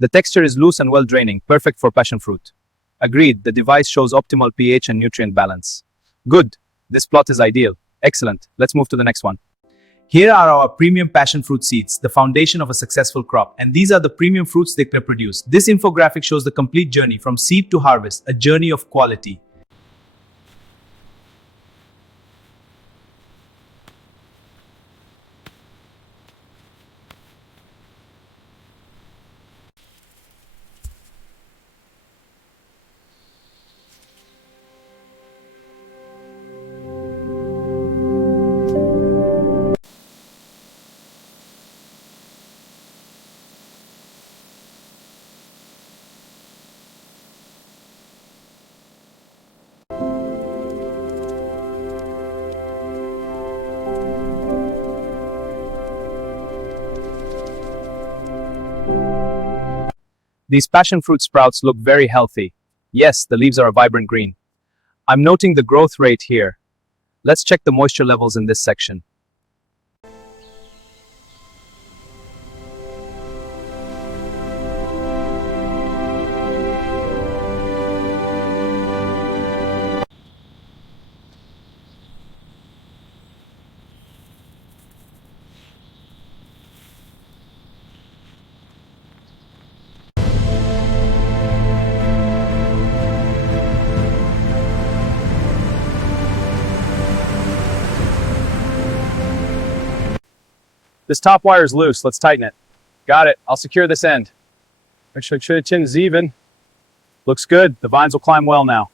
The texture is loose and well draining, perfect for passion fruit. Agreed, the device shows optimal pH and nutrient balance. Good, this plot is ideal. Excellent, let's move to the next one. Here are our premium passion fruit seeds, the foundation of a successful crop, and these are the premium fruits they produce. This infographic shows the complete journey from seed to harvest, a journey of quality. These passion fruit sprouts look very healthy. Yes, the leaves are a vibrant green. I'm noting the growth rate here. Let's check the moisture levels in this section. This top wire is loose. Let's tighten it. Got it. I'll secure this end. Make sure the chin is even. Looks good. The vines will climb well now.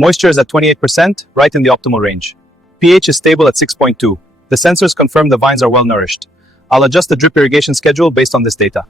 Moisture is at 28%, right in the optimal range. pH is stable at 6.2. The sensors confirm the vines are well nourished. I'll adjust the drip irrigation schedule based on this data.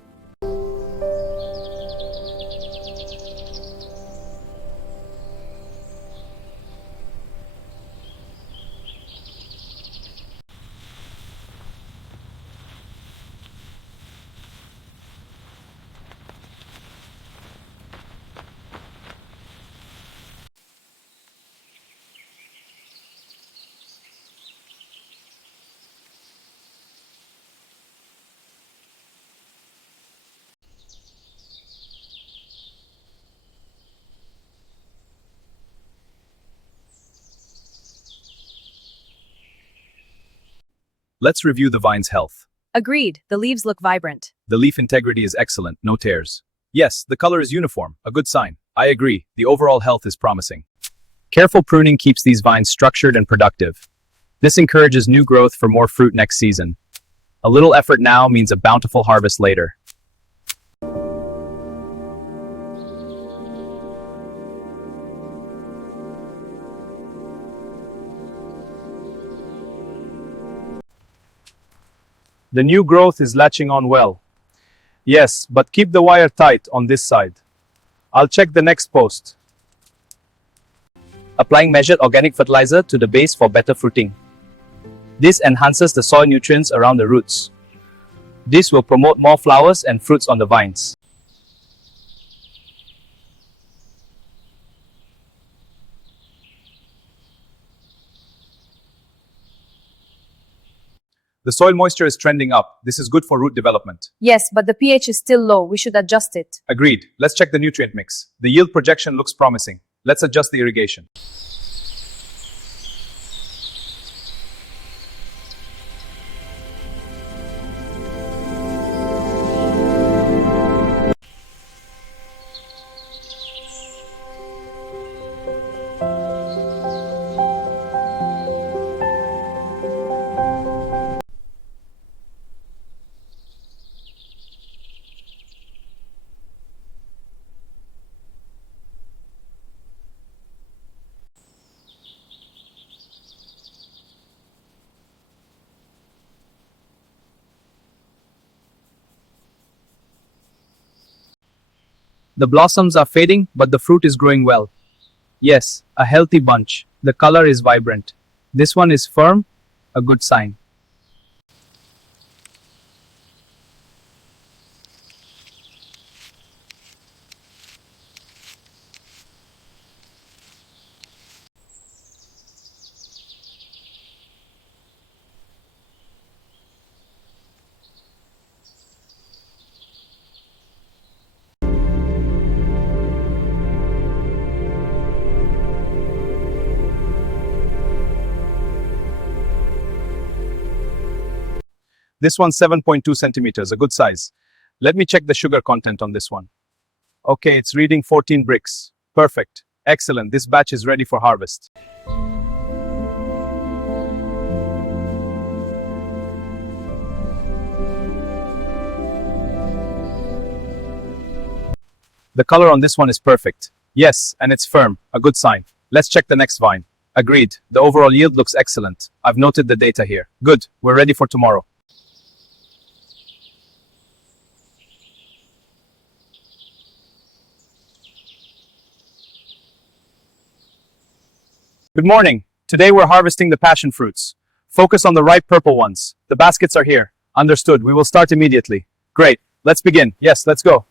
Let's review the vine's health. Agreed, the leaves look vibrant. The leaf integrity is excellent, no tears. Yes, the color is uniform, a good sign. I agree, the overall health is promising. Careful pruning keeps these vines structured and productive. This encourages new growth for more fruit next season. A little effort now means a bountiful harvest later. The new growth is latching on well. Yes, but keep the wire tight on this side. I'll check the next post. Applying measured organic fertilizer to the base for better fruiting. This enhances the soil nutrients around the roots. This will promote more flowers and fruits on the vines. The soil moisture is trending up. This is good for root development. Yes, but the pH is still low. We should adjust it. Agreed. Let's check the nutrient mix. The yield projection looks promising. Let's adjust the irrigation. The blossoms are fading, but the fruit is growing well. Yes, a healthy bunch. The color is vibrant. This one is firm, a good sign. This one's 7.2 centimeters, a good size. Let me check the sugar content on this one. Okay, it's reading 14 bricks. Perfect. Excellent. This batch is ready for harvest. The color on this one is perfect. Yes, and it's firm. A good sign. Let's check the next vine. Agreed. The overall yield looks excellent. I've noted the data here. Good. We're ready for tomorrow. Good morning. Today we're harvesting the passion fruits. Focus on the ripe purple ones. The baskets are here. Understood. We will start immediately. Great. Let's begin. Yes, let's go.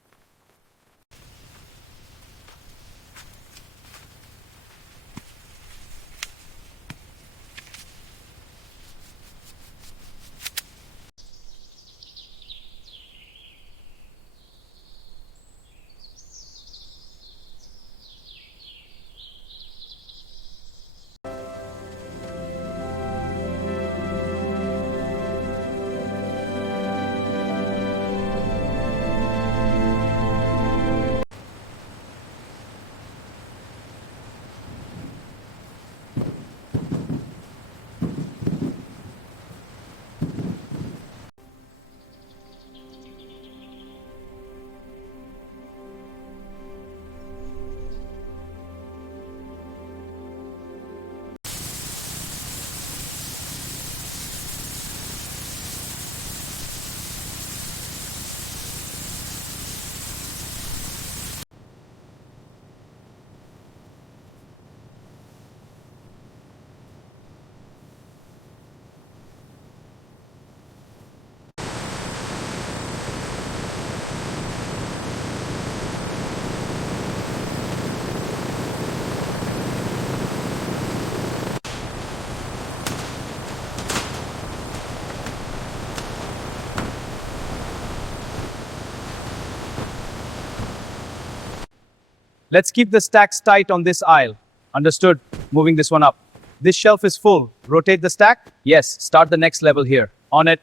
Let's keep the stacks tight on this aisle. Understood. Moving this one up. This shelf is full. Rotate the stack? Yes. Start the next level here. On it.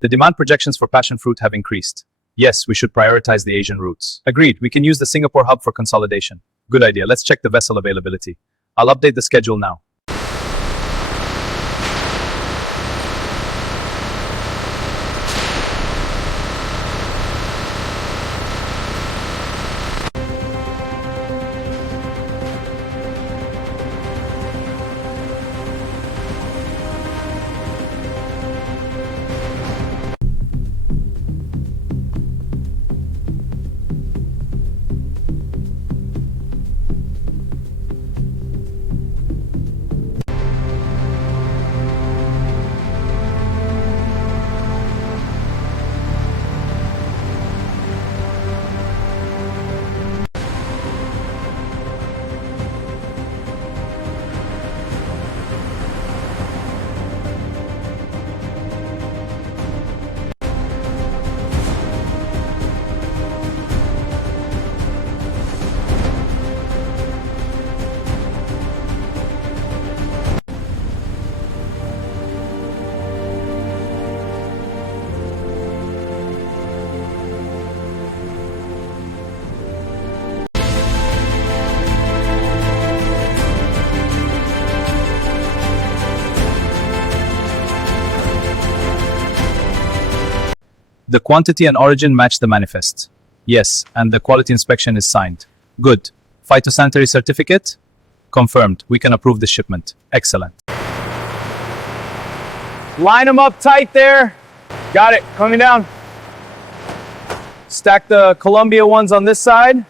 The demand projections for passion fruit have increased. Yes, we should prioritize the Asian routes. Agreed. We can use the Singapore hub for consolidation. Good idea. Let's check the vessel availability. I'll update the schedule now. The quantity and origin match the manifest. Yes, and the quality inspection is signed. Good. Phytosanitary certificate? Confirmed. We can approve this shipment. Excellent. Line them up tight there. Got it. Coming down. Stack the Columbia ones on this side.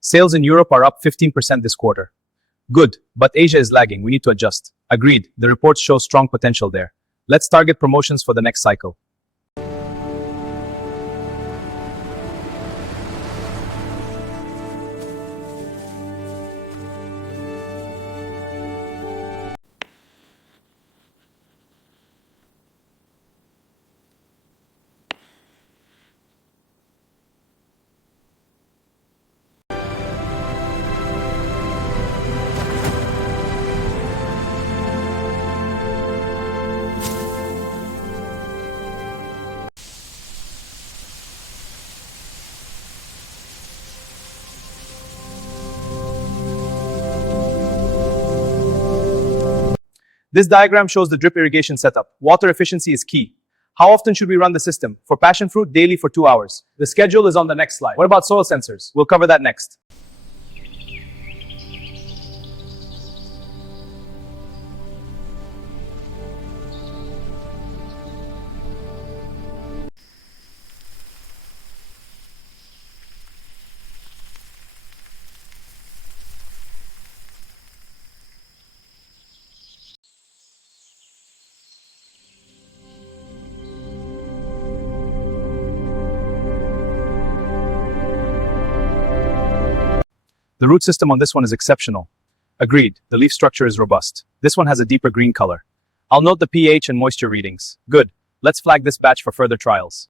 Sales in Europe are up 15% this quarter. Good, but Asia is lagging. We need to adjust. Agreed. The reports show strong potential there. Let's target promotions for the next cycle. This diagram shows the drip irrigation setup. Water efficiency is key. How often should we run the system? For passion fruit, daily for 2 hours. The schedule is on the next slide. What about soil sensors? We'll cover that next. The root system on this one is exceptional. Agreed, the leaf structure is robust. This one has a deeper green color. I'll note the pH and moisture readings. Good. Let's flag this batch for further trials.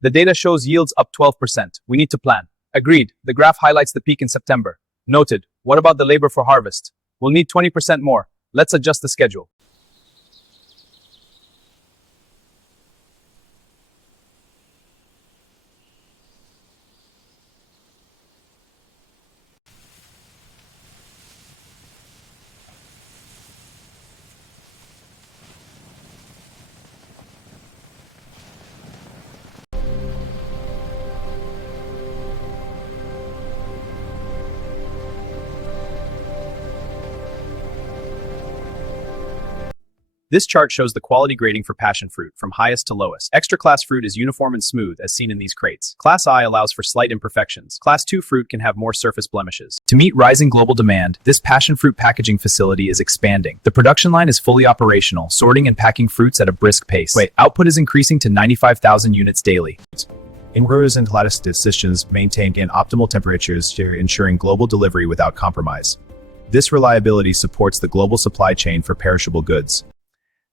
The data shows yields up 12%. We need to plan. Agreed. The graph highlights the peak in September. Noted. What about the labor for harvest? We'll need 20% more. Let's adjust the schedule. This chart shows the quality grading for passion fruit, from highest to lowest. Extra class fruit is uniform and smooth, as seen in these crates. Class I allows for slight imperfections. Class II fruit can have more surface blemishes. To meet rising global demand, this passion fruit packaging facility is expanding. The production line is fully operational, sorting and packing fruits at a brisk pace. Output is increasing to 95,000 units daily. Ingrowers and statisticians maintained in optimal temperatures, ensuring global delivery without compromise. This reliability supports the global supply chain for perishable goods.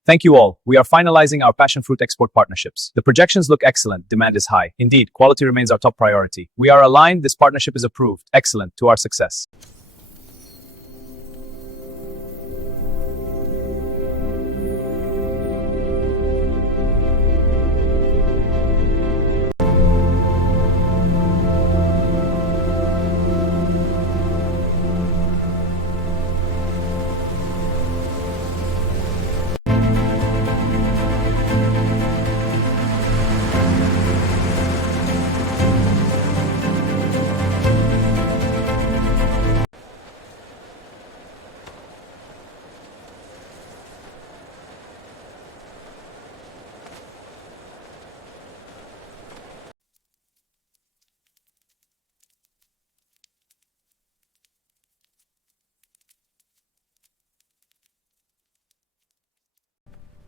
Thank you all. We are finalizing our passion fruit export partnerships. The projections look excellent. Demand is high. Indeed, quality remains our top priority. We are aligned. This partnership is approved. Excellent. To our success.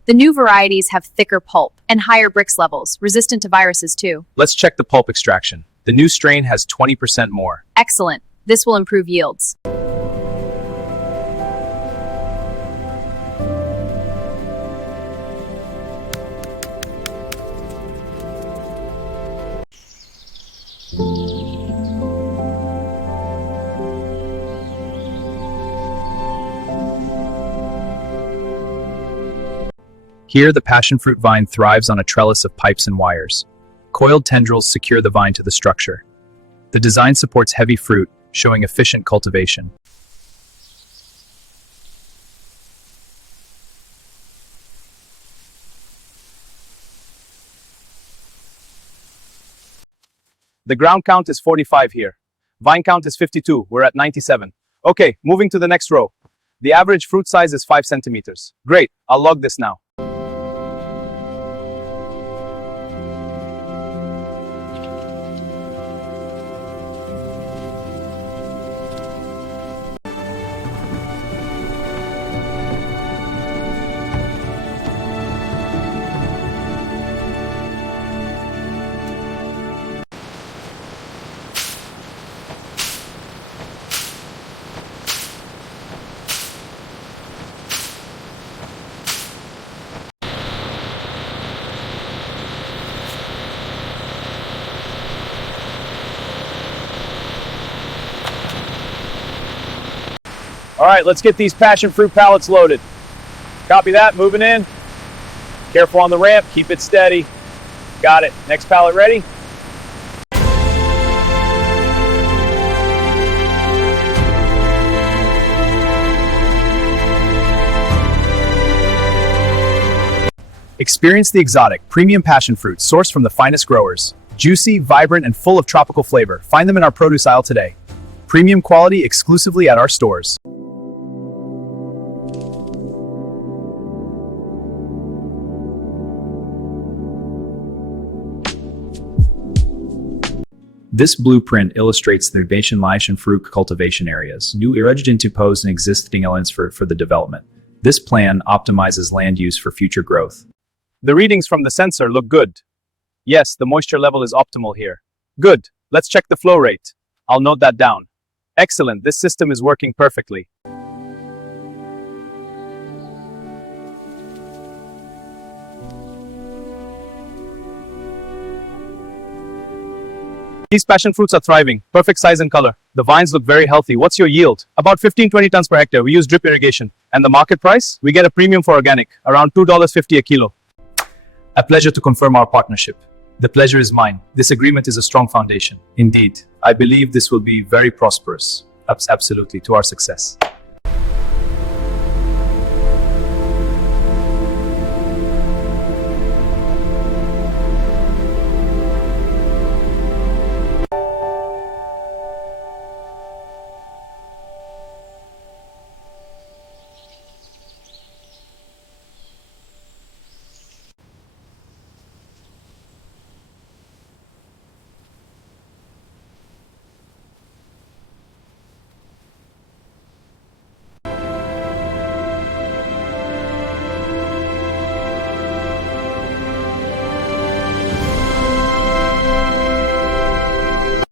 The new varieties have thicker pulp and higher Brix levels, resistant to viruses too. Let's check the pulp extraction. The new strain has 20% more. Excellent. This will improve yields. Here, the passion fruit vine thrives on a trellis of pipes and wires. Coiled tendrils secure the vine to the structure. The design supports heavy fruit, showing efficient cultivation. The ground count is 45 here. Vine count is 52. We're at 97. Okay, moving to the next row. The average fruit size is 5 centimeters. Great, I'll log this now. All right, let's get these passion fruit pallets loaded. Copy that, moving in. Careful on the ramp, keep it steady. Got it. Next pallet ready? Experience the exotic, premium passion fruit sourced from the finest growers. Juicy, vibrant, and full of tropical flavor. Find them in our produce aisle today. Premium quality exclusively at our stores. This blueprint illustrates the finalization fruit cultivation areas, new irrigation to pose and existing elements for the development. This plan optimizes land use for future growth. The readings from the sensor look good. Yes, the moisture level is optimal here. Good. Let's check the flow rate. I'll note that down. Excellent. This system is working perfectly. These passion fruits are thriving. Perfect size and color. The vines look very healthy. What's your yield? About 15-20 tons per hectare. We use drip irrigation. And the market price? We get a premium for organic, around $2.50 a kilo. A pleasure to confirm our partnership. The pleasure is mine. This agreement is a strong foundation. Indeed, I believe this will be very prosperous. Absolutely, to our success.